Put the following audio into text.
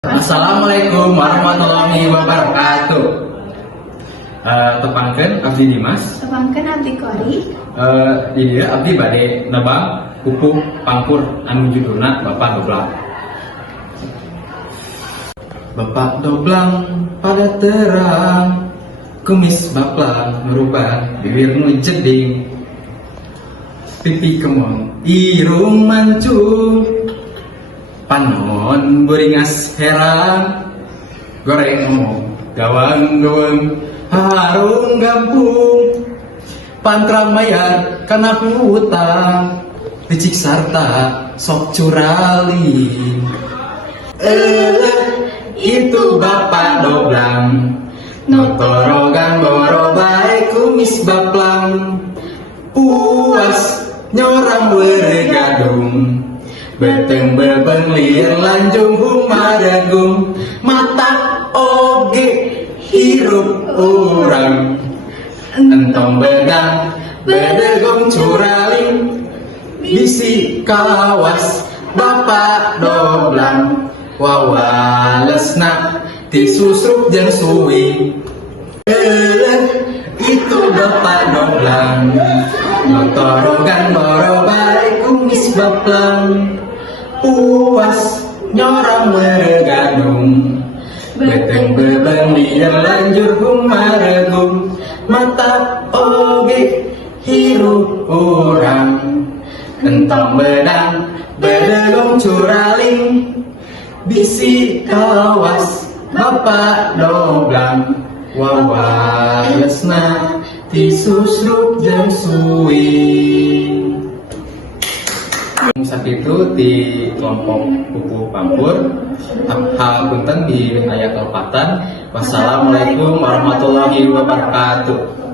Assalamualaikum warahmatullahi wabarakatuh. Tepangkeun Abdi Dimas. Tepangkeun Abdi Kori. Di dieu abdi bade nebang pupuk pangkur anu judulna Bapak Doblang. Bapak Doblang pada terang, kumis baplang merubah bibirmu jeding, pipi kemong irung mancung, panon beringas heran, goreng ngomong gawang-gawang harung gampung, pantram mayar kana hutang, licik sarta sok curali. Itu Bapak Doblang, notorogan boro bae kumis baplang, puas nyorang weregadung, beteng bebeng lir lanjung humaregung, mata oge hirup urang, entong bedang bedegong curaling, bisi kawas Bapak Doblang, wawalesna disusuk jeung suwi. Itu Bapak Doblang, notorogan boro bae kumis baplang, puas nyorang meregadung, beteng bebeng liar lanjur humaregung, mata oge hirup urang, entong bedang bedegong curaling, bisi kawas Bapak Doblang, wawalesna disusruk jeung suwi. Sakitu di kelompok pupuk pangkur. Hapunten di ayat 4. Wassalamualaikum warahmatullahi wabarakatuh.